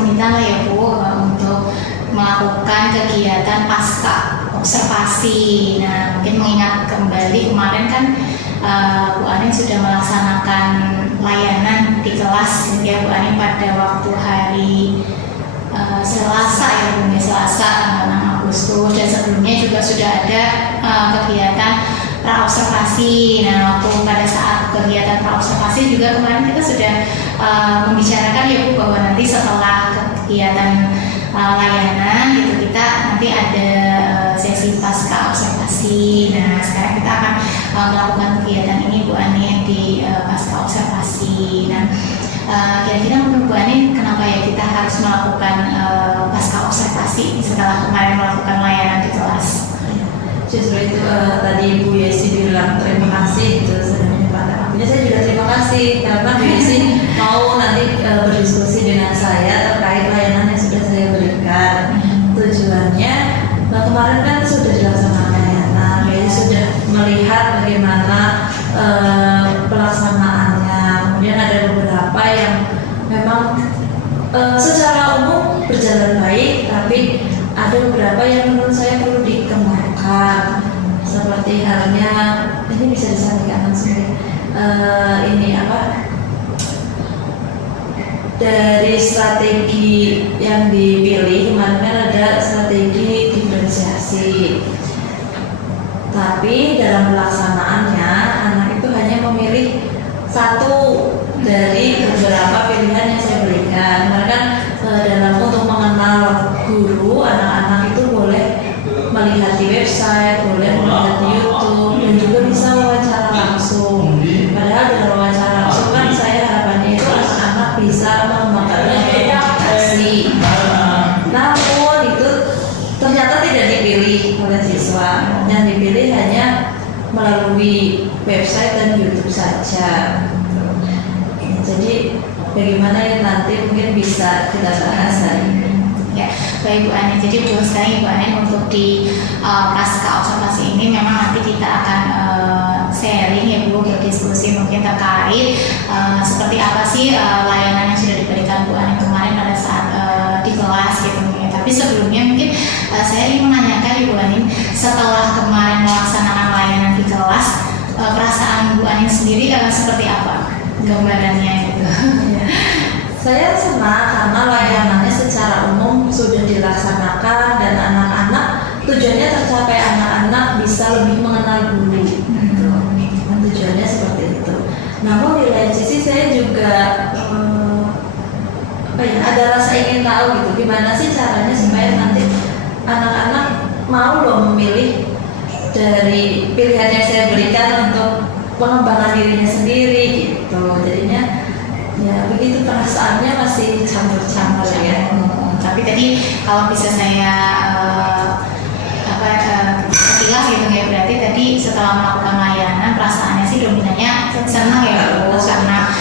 kesulitan lah ya Bu untuk melakukan kegiatan pasca observasi. Nah, mungkin mengingat kembali kemarin kan Bu Anin sudah melaksanakan layanan di kelas ya Bu Anin pada waktu hari Selasa ya Bu, Selasa tanggal 6 Agustus, dan sebelumnya juga sudah ada kegiatan praobservasi. Nah, waktu pada saat kegiatan praobservasi juga kemarin kita sudah membicarakan ya Bu bahwa nanti setelah kegiatan layanan gitu kita nanti ada sesi pasca observasi. Nah, sekarang kita akan melakukan kegiatan ini Bu Anin di pasca observasi. Nah, kira-kira menurut Bu Anin kenapa ya kita harus melakukan pasca observasi setelah kemarin melakukan layanan di kelas? Justru itu tadi Bu Yesi bilang terima kasih gitu sudah menyempatkan waktunya. Saya juga terima kasih karena Bu Yesi mau nanti berdiskusi dengan saya terkait layanan yang sudah saya berikan. Tujuannya kemarin kan sudah dilaksanakan layanan, jadi sudah melihat bagaimana pelaksanaannya. Kemudian ada beberapa yang memang secara umum berjalan baik, tapi ada beberapa yang menurut saya perlu dikembangkan. Seperti halnya ini bisa disampaikan langsung ini apa? Dari strategi yang dipilih kemarin kan ada strategi diferensiasi. Tapi dalam pelaksanaannya anak itu hanya memilih satu dari beberapa pilihan yang saya berikan. Mereka dalam untuk mengenal guru, anak-anak itu boleh melihat di website, boleh melihat di YouTube, dan juga bisa wawancara langsung. Padahal dalam wawancara langsung kan saya harapannya itu anak-anak bisa mengembangkan komunikasi. Namun itu ternyata tidak dipilih oleh siswa. Yang dipilih hanya melalui website dan YouTube saja. Jadi bagaimana yang nanti mungkin bisa kita bahas hari ini. Ya, baik Bu Anin. Jadi betul sekali Bu Anin, untuk di pasca observasi ini memang nanti kita akan sharing ya Bu, berdiskusi mungkin terkait seperti apa sih layanan yang sudah diberikan Bu Anin kemarin pada saat di kelas gitu ya. Tapi sebelumnya mungkin saya ingin menanyakan Bu Anin, setelah kemarin melaksanakan layanan di kelas, perasaan Bu Anin sendiri seperti apa gambarannya gitu? Saya senang karena layanannya secara umum sudah dilaksanakan dan anak-anak tujuannya tercapai, anak-anak bisa lebih mengenal guru. Tujuannya seperti itu. Namun di lain sisi saya juga ada rasa ingin tahu gitu, gimana sih caranya supaya nanti anak-anak mau loh memilih dari pilihan yang saya berikan untuk pengembangan dirinya sendiri gitu. Jadinya ya begitu, perasaannya masih campur-campur ya. Tapi tadi kalau bisa saya sekilas gitu ya, berarti tadi setelah melakukan layanan perasaannya sih dominannya senang ya Bu, karena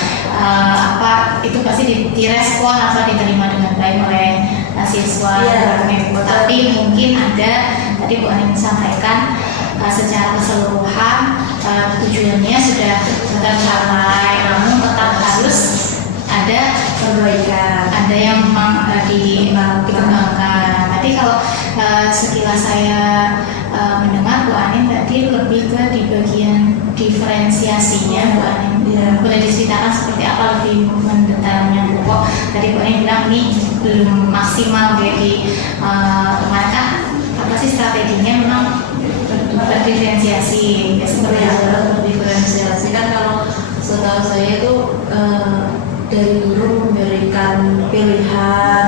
itu pasti direspon atau diterima dengan baik oleh siswa ya. Tapi mungkin ada tadi Bu Anin sampaikan secara keseluruhan tujuannya sudah tercapai, namun tetap harus ada perbaikan, ada yang memang dikembangkan. Tadi kalau sekilas saya mendengar Bu Anin tadi lebih ke di bagian diferensiasinya Bu Anin. Ya, boleh diceritakan seperti apa lebih mendetailnya Bu? Kok tadi Bu Anin bilang ini belum maksimal jadi kemarin kan apa sih strateginya memang berdiferensiasi ya, seperti apa? Berdiferensiasi kan kalau setahu saya itu dari guru memberikan pilihan.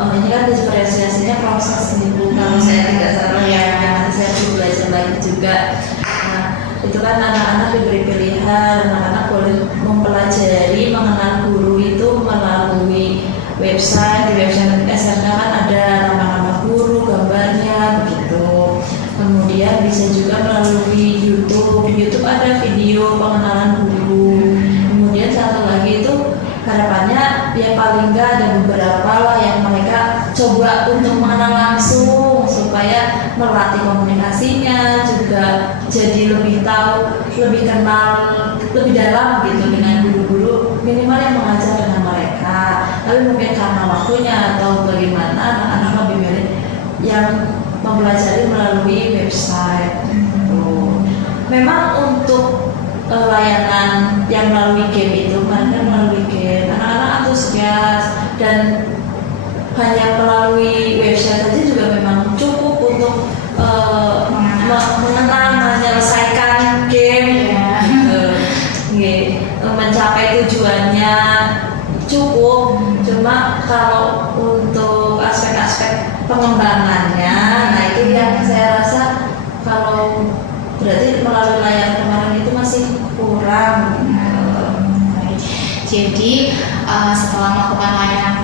Ini kan diferensiasinya proses gitu. Kalau saya tidak salah ya, nanti saya perlu belajar lagi juga. Nah, itu kan anak-anak diberi pilihan, anak-anak boleh mempelajari mengenal guru itu melalui website. Di website SMK kan ada nama-nama guru, gambarnya begitu. Kemudian bisa juga melalui YouTube. Di YouTube ada video pengenalan guru. Kemudian satu lagi itu harapannya ya paling nggak ada beberapa lah yang mereka coba untuk mengenal langsung supaya melatih komunikasinya, juga jadi lebih tahu, lebih kenal lebih dalam gitu dengan guru-guru minimal yang mengajar dengan mereka. Tapi mungkin karena waktunya atau bagaimana anak-anak lebih milih yang mempelajari melalui website. Memang untuk layanan yang melalui game itu, mereka melalui game, anak-anak antusias dan hanya melalui website saja juga memang cukup untuk mengenal, menyelesaikan game, mencapai tujuannya cukup. Cuma kalau untuk aspek-aspek pengembangannya, nah itu yang saya rasa kalau berarti melalui layar kemarin itu masih kurang. Jadi setelah melakukan layanan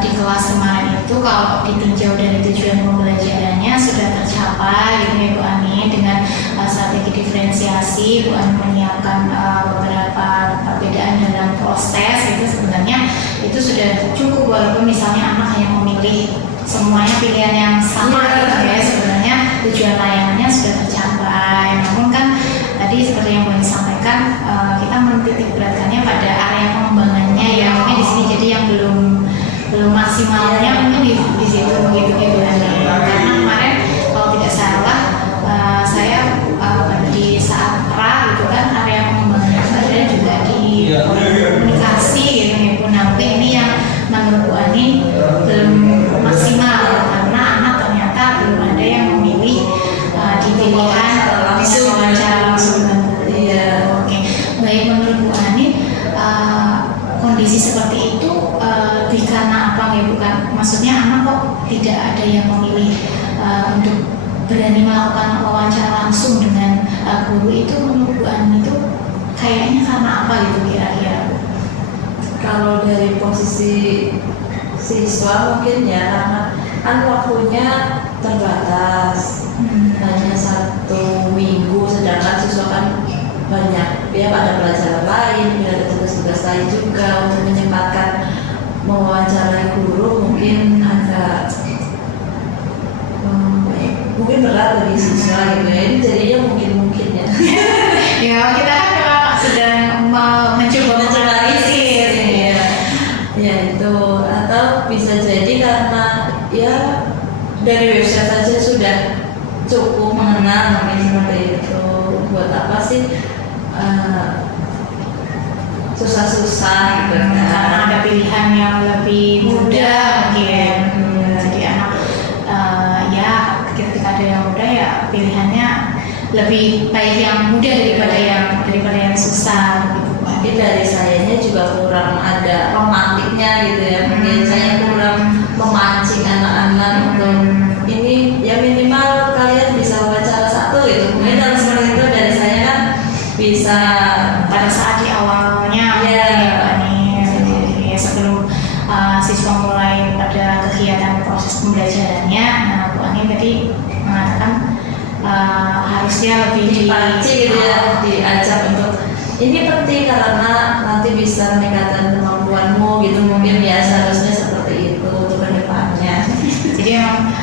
di kelas kemarin itu, kalau ditinjau dari tujuan pembelajarannya sudah tercapai gitu ya Bu Ani, dengan strategi diferensiasi Bu Ani menyiapkan beberapa perbedaan dalam proses itu sebenarnya itu sudah cukup, walaupun misalnya anak hanya memilih semuanya pilihan yang sama gitu ya, sebenarnya tujuan layanannya sudah tercapai. Namun kan tadi seperti yang Bu Ani sampaikan, kita menitik beratkannya pada area pengembangannya ya, mungkin di sini jadi yang belum maksimalnya mungkin di situ begitu ya Bu Ani. Karena kemarin kalau tidak salah saya di saat pra gitu kan, area pengembangannya ada juga di komunikasi gitu ya Bu. Nah mungkin ini yang menurut Bu Ani belum maksimal karena anak ternyata belum ada yang memilih di pilihan dengan wawancara langsung. Iya. Oke. Baik, menurut Bu Ani kondisi seperti itu lebih karena apa ya Bu? Maksudnya anak kok tidak ada yang memilih untuk berani melakukan wawancara langsung dengan guru itu, menurut Bu Ani itu kayaknya karena apa gitu kira-kira? Kalau dari posisi siswa mungkin ya karena kan waktunya terbatas, hanya 1 minggu, sedangkan siswa kan banyak ya, ada pelajaran lain, ada tugas-tugas lain juga. Untuk menyempatkan mewawancarai guru mungkin agak mungkin berat bagi siswa gitu ya. Ini jadinya mungkin ya. Ya kita kan memang sedang mencoba menganalisis ya itu, atau bisa jadi karena ya dari website saja sudah cukup mengenal mungkin seperti itu. Buat apa sih susah-susah gitu kan? Karena ada pilihan yang lebih mudah mungkin. Jadi anak ya ketika ada yang mudah ya pilihannya lebih baik yang mudah daripada yang susah gitu. Mungkin dari sayanya juga kurang ada romantiknya gitu ya. Mungkin saya kurang memancing anak-anak untuk ini ya, minimal kalian bisa wawancara 1 gitu. Mungkin dalam seperti itu dari saya kan bisa pada saat di awalnya ya sebelum siswa mulai pada kegiatan proses pembelajarannya. Nah Bu Ani tadi mengatakan harusnya lebih dipancing gitu ya, diajak untuk ini penting karena nanti bisa meningkatkan kemampuanmu gitu. Mungkin ya seharusnya seperti itu untuk kedepannya. Jadi memang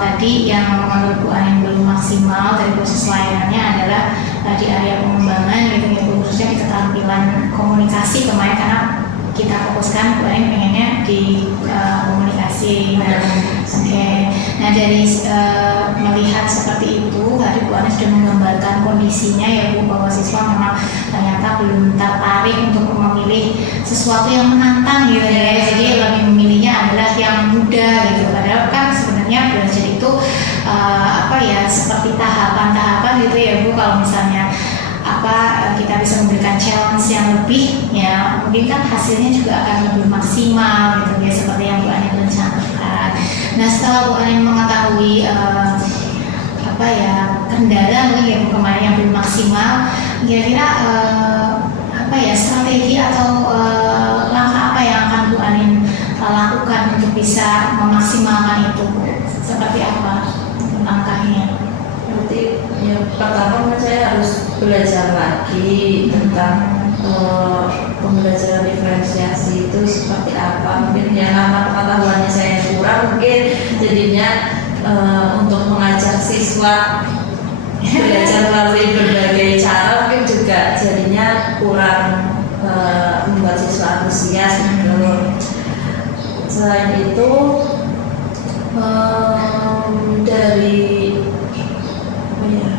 tadi yang menurut Bu Ani belum maksimal dari proses layanannya adalah di area pengembangan gitu ya, khususnya di keterampilan komunikasi kemarin, karena kita fokuskan Bu Ani pengennya di komunikasi. Nah dari melihat seperti itu, tadi Bu Ani sudah menggambarkan kondisinya ya Bu, bahwa siswa memang ternyata belum tertarik untuk memilih sesuatu yang menantang gitu ya. Jadi lebih memilihnya adalah yang mudah gitu. Padahal kan sebenarnya belajar itu seperti tahapan-tahapan gitu ya Bu. Kalau misalnya kita bisa memberikan challenge yang lebih ya, mungkin kan hasilnya juga akan lebih maksimal gitu ya, seperti yang Bu Ani rencanakan. Nah setelah Bu Ani mengetahui kendala mungkin ya Bu kemarin yang belum maksimal, kira-kira strategi atau langkah apa yang akan Bu Ani lakukan untuk bisa memaksimalkan itu Bu? Seperti apa langkahnya? Berarti ya pertama saya harus belajar lagi tentang pembelajaran diferensiasi itu seperti apa. Mungkin ya karena pengetahuannya saya kurang, mungkin jadinya untuk mengajar siswa belajar melalui berbagai cara mungkin juga jadinya kurang membuat siswa antusias gitu. Selain itu dari apa ya,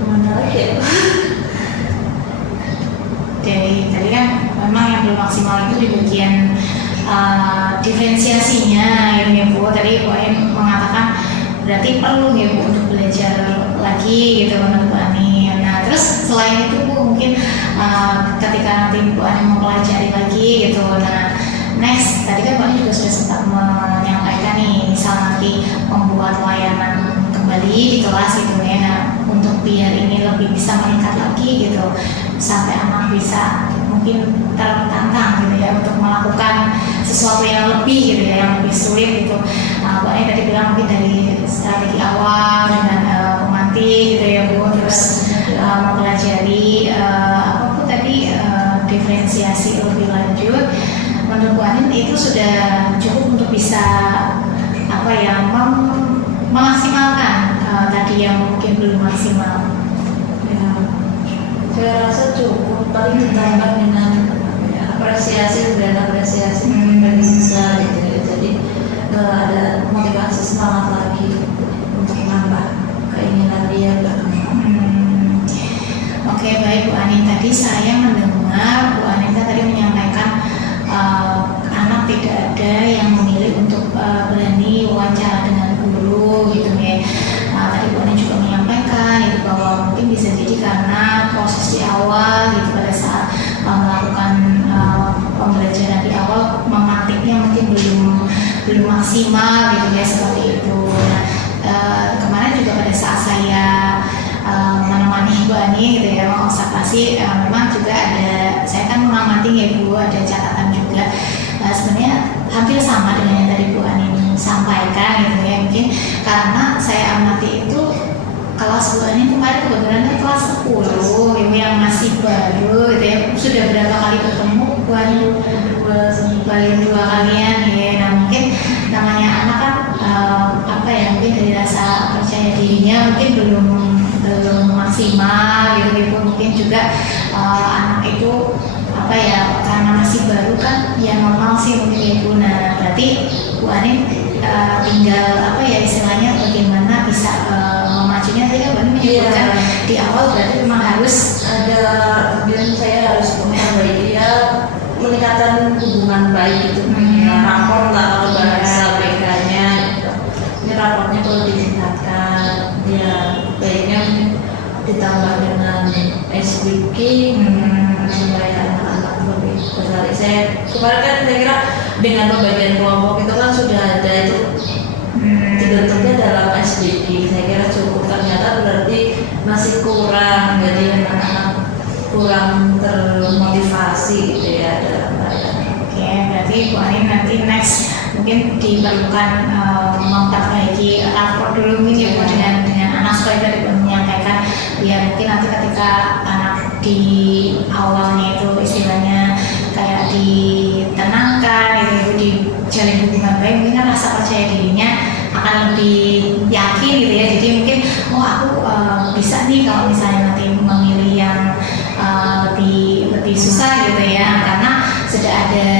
kemana lagi ya? Dari tadi kan memang yang belum maksimal itu di bagian diferensiasinya ya Bu. Tadi Bu Anin mengatakan berarti perlu ya Bu untuk belajar lagi gitu menurut Bu Anin. Nah terus selain itu Bu mungkin ketika nanti Bu Anin mempelajari lagi gitu, nah next tadi kan Bu Anin juga sudah sempat menyampaikan nih, misal nanti membuat layanan kembali di kelas gitu ya, nah untuk biar ini lebih bisa meningkat lagi gitu sampai anak bisa mungkin tertantang gitu ya untuk melakukan sesuatu yang lebih gitu ya, yang lebih sulit gitu. Bu Anin tadi bilang mungkin dari strategi awal dengan pemantik gitu ya Bu, terus mempelajari apa pun tadi diferensiasi lebih lanjut. Menurut Bu Anin itu sudah cukup untuk bisa apa ya memaksimalkan tadi yang mungkin belum maksimal. Ya, saya rasa cukup, paling ditambah dengan apresiasi dan apresiasi dari siswa gitu ya. Jadi ada motivasi semangat lagi untuk menambah keinginan dia Oke, baik Bu Anin, tadi saya mendengar Bu Anin tadi menyampaikan anak tidak ada yang memilih untuk berani wawancara dengan guru gitu ya. Tadi Bu Anin juga menyampaikan itu bahwa mungkin bisa jadi karena proses di awal gitu, pada saat melakukan pembelajaran di awal memantiknya mungkin belum maksimal gitu ya, seperti itu. Nah, kemarin juga pada saat saya menemani Bu Ani gitu ya mengobservasi, memang juga ada, saya kan mengamati ya Bu, ada catatan juga sebenarnya hampir sama dengan yang tadi Bu Ani sampaikan gitu ya. Mungkin karena saya amati itu kelas Bu Ani kemarin kebetulan kan kelas 10 ibu yang masih baru gitu ya, sudah berapa kali bertemu Bu Ani? Baru 2 kalian ya. Nah mungkin namanya anak kan apa ya, mungkin dari rasa percaya dirinya mungkin belum maksimal gitu ibu. Mungkin juga anak itu apa ya, karena masih baru kan ya normal sih mungkin ibu. Nah berarti Bu Ani tinggal apa ya istilahnya bagaimana bisa memacunya. Tadi kan Bu Ani menyebutkan di awal berarti memang harus ada, kemudian saya harus memperbaiki ya, meningkatkan hubungan baik gitu, rapor lah kalau bahasa BK-nya gitu. Ini rapornya perlu ditingkatkan ya, baiknya ditambah dengan speaking supaya anak-anak lebih tertarik. Saya kemarin kan saya kira dengan pembagian kelompok itu kan sudah ada itu dibentuknya dalam SBK, saya kira cukup, ternyata berarti masih kurang, jadi anak-anak kurang termotivasi gitu ya dalam layanan. Oke, berarti Bu Ani nanti next mungkin diperlukan memperbaiki rapor dulu mungkin ya dengan anak supaya tadi menyampaikan biar mungkin nanti ketika anak di awalnya itu istilahnya kayak ditenangkan gitu, dijalin hubungan baik, mungkin kan rasa percaya dirinya akan lebih yakin gitu ya. Jadi mungkin aku bisa nih kalau misalnya nanti memilih yang lebih susah gitu ya, karena sudah ada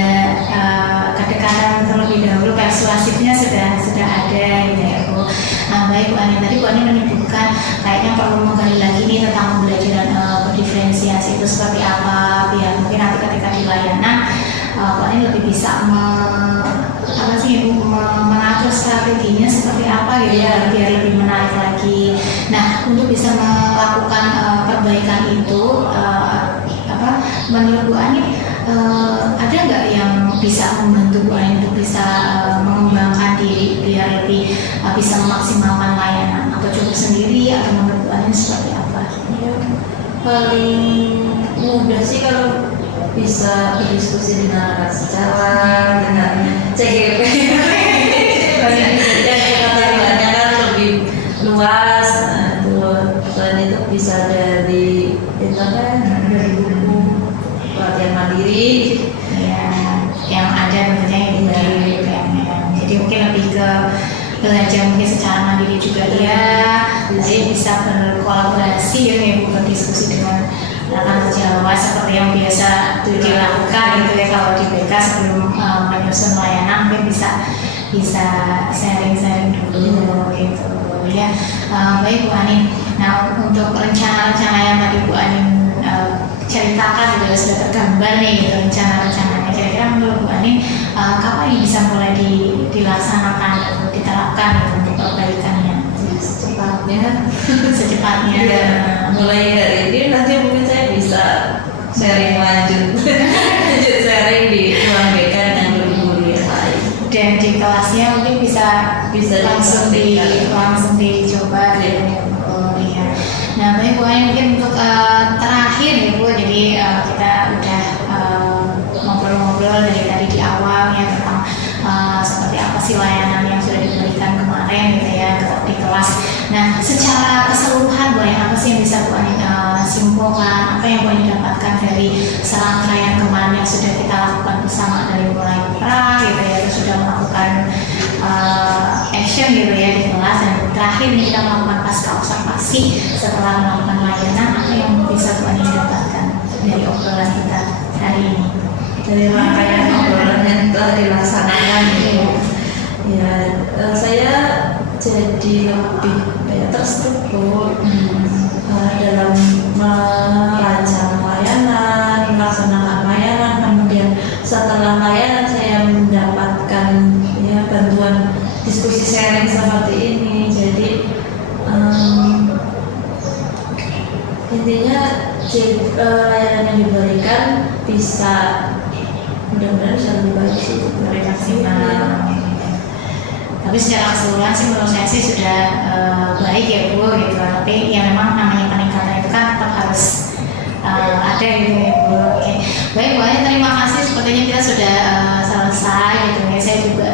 kedekatan terlebih dahulu, persuasifnya sudah ada gitu ya Bu. Nah baik Bu Ani, tadi Bu Ani menyebutkan kayaknya perlu menggali lagi nih tentang pembelajaran berdiferensiasi itu seperti apa, biar mungkin nanti ketika di layanan Bu Ani lebih bisa mengatur strateginya seperti apa gitu ya, biar lebih menarik lagi. Nah untuk bisa melakukan perbaikan itu menurut Bu Ani ada nggak yang bisa membantu Bu Ani untuk bisa mengembangkan diri biar lebih bisa memaksimalkan layanan, atau cukup sendiri, atau menurut Bu Ani seperti apa? Ya, paling mudah sih kalau bisa berdiskusi dengan rekan sejalan, dengan CGP. Katanya kan lebih luas. Selain itu bisa dari internet, dari buku, pelatihan mandiri Ya, yang ada tentunya yang di BPMN. Jadi mungkin lebih ke belajar mungkin secara mandiri juga ya. Jadi bisa berkolaborasi ya, berdiskusi dengan tata Jawa seperti yang biasa dilakukan gitu ya kalau di BK sebelum menyusun layanan mungkin bisa sharing-sharing dulu gitu ya. Baik Bu Anin. Nah untuk rencana-rencana yang tadi Bu Anin ceritakan juga sudah tergambar nih gitu rencana-rencananya. Kira-kira menurut Bu Anin kapan ini bisa mulai dilaksanakan atau diterapkan gitu, untuk perbaikannya? Secepatnya. Ya, mulai dari ini nanti mungkin saya bisa sharing lanjut sharing di ruang BK dengan guru-guru yang lain. Dan di kelasnya mungkin bisa langsung dicoba gitu. Oh iya. Nah baik Bu Anin, mungkin untuk terakhir ya Bu, jadi kita udah ngobrol-ngobrol dari tadi di awal ya tentang seperti apa sih layanan yang sudah diberikan kemarin gitu ya di kelas. Nah secara keseluruhan Bu Anin, apa sih yang bisa Bu Anin simpulkan, apa yang Bu Anin dapatkan dari serangkaian kemarin yang sudah kita lakukan bersama dari mulai pra gitu ya, terus sudah melakukan action gitu ya di kelas, dan terakhir ini kita melakukan pasca observasi setelah melakukan layanan. Apa yang bisa Bu Anin dapatkan dari obrolan kita hari ini, Dari rangkaian obrolan yang telah dilaksanakan gitu. Ya, saya jadi lebih terstruktur dalam merancang layanan, melaksanakan layanan. Kemudian setelah layanan saya mendapatkan ya bantuan diskusi sharing seperti ini. Jadi intinya layanan yang diberikan bisa mudah-mudahan bisa lebih baik sih, lebih maksimal. Tapi secara keseluruhan sih menurut saya sih sudah baik ya Bu gitu. Tapi ya memang namanya peningkatan itu kan tetap harus ada gitu ya Bu. Oke. Baik Bu Anin, terima kasih. Sepertinya kita sudah selesai gitu ya. Saya juga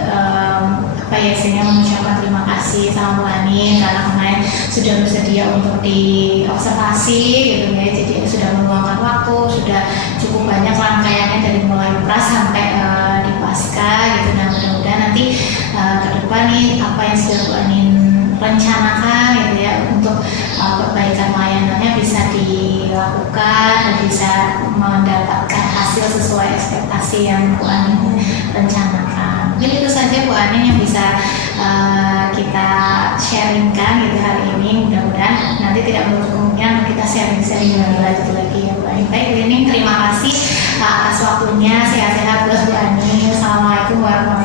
saya mengucapkan terima kasih sama Bu Anin karena kemarin sudah bersedia untuk diobservasi gitu ya. Jadi sudah meluangkan waktu, sudah cukup banyak rangkaiannya dari mulai pra sampai di pasca gitu. Nah mudah-mudahan nanti ke depan nih apa yang sudah Bu Anin rencanakan gitu ya untuk perbaikan layanannya bisa dilakukan dan bisa mendapatkan hasil sesuai ekspektasi yang Bu Anin rencanakan. Mungkin itu saja Bu Anin yang bisa kita sharingkan gitu hari ini. Mudah-mudahan nanti tidak menutup kemungkinan kita sharing-sharing lagi ya Bu Anin. Baik Bu Anin, terima kasih atas waktunya. Sehat-sehat buat Bu Anin. Assalamualaikum warahmatullahi wabarakatuh.